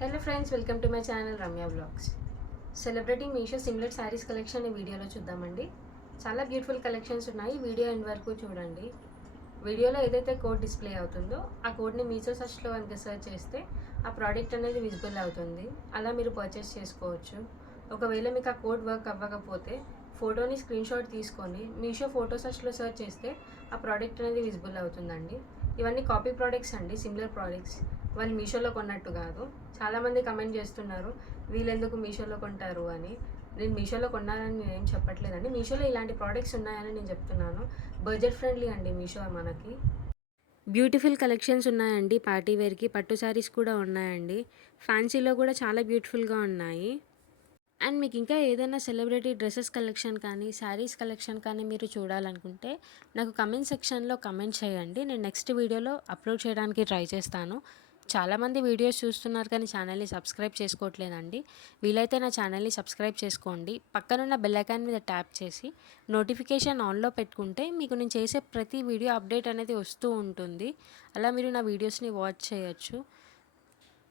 Hello friends, welcome to my channel Ramya blogs. Celebrating Meesho సిమ్లెట్ saris collection ఈ వీడియోలో చూద్దామండి. చాలా బ్యూటిఫుల్ కలెక్షన్స్ ఉన్నాయి. వీడియో ఎండ్ వరకు చూడండి. వీడియోలో ఏదైతే కోడ్ డిస్ప్లే అవుతుందో ఆ కోడ్ని మీషో సర్చ్లో కనుక సెర్చ్ చేస్తే ఆ ప్రోడక్ట్ అనేది విజిబుల్ అవుతుంది. అలా మీరు పర్చేస్ చేసుకోవచ్చు. ఒకవేళ మీకు ఆ కోడ్ వర్క్ అవ్వకపోతే ఫోటోని స్క్రీన్ షాట్ తీసుకొని మీషో ఫోటో సర్చ్లో సెర్చ్ చేస్తే ఆ ప్రోడక్ట్ అనేది విజిబుల్ అవుతుందండి. ఇవన్నీ కాపీ ప్రోడక్ట్స్ అండి, సిమిలర్ ప్రోడక్ట్స్. వాళ్ళు మీషోలో కొన్నట్టు కాదు. చాలామంది కమెంట్ చేస్తున్నారు, వీళ్ళెందుకు మీషోలో కొంటారు అని. నేను మీషోలో కొన్నానని నేనేం చెప్పట్లేదండి. మీషోలో ఇలాంటి ప్రోడక్ట్స్ ఉన్నాయని నేను చెప్తున్నాను. బడ్జెట్ ఫ్రెండ్లీ అండి మీషో మనకి. బ్యూటిఫుల్ కలెక్షన్స్ ఉన్నాయండి. పార్టీ వేర్కి పట్టు శారీస్ కూడా ఉన్నాయండి. ఫ్యాన్సీలో కూడా చాలా బ్యూటిఫుల్గా ఉన్నాయి. అండ్ మీకు ఇంకా ఏదైనా సెలబ్రిటీ డ్రెస్సెస్ కలెక్షన్ కానీ శారీస్ కలెక్షన్ కానీ మీరు చూడాలనుకుంటే నాకు కమెంట్ సెక్షన్లో కమెంట్ చేయండి. నేను నెక్స్ట్ వీడియోలో అప్లోడ్ చేయడానికి ట్రై చేస్తాను. చాలామంది వీడియోస్ చూస్తున్నారు కానీ ఛానల్ని సబ్స్క్రైబ్ చేసుకోవట్లేదండి. వీలైతే నా ఛానల్ని సబ్స్క్రైబ్ చేసుకోండి. పక్కనున్న బెల్ ఐకాన్ మీద ట్యాప్ చేసి నోటిఫికేషన్ ఆన్లో పెట్టుకుంటే మీకు నేను చేసే ప్రతి వీడియో అప్డేట్ అనేది వస్తూ ఉంటుంది. అలా మీరు నా వీడియోస్ని వాచ్ చేయొచ్చు.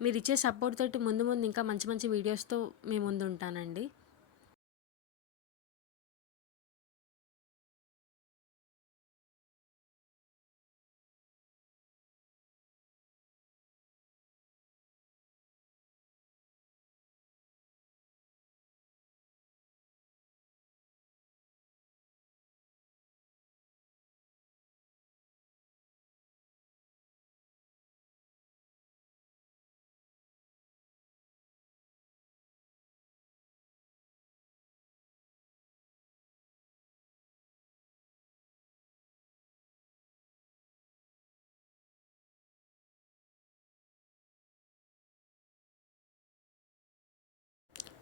మీరు ఇచ్చే సపోర్ట్ తోటి ముందు ముందు ఇంకా మంచి మంచి వీడియోస్తో మీ ముందు ఉంటానండి.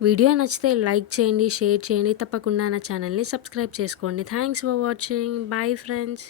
వీడియో నచ్చితే లైక్ చేయండి, షేర్ చేయండి. తప్పకుండా నా ఛానల్ని సబ్స్క్రైబ్ చేసుకోండి. Thanks for watching. Bye friends.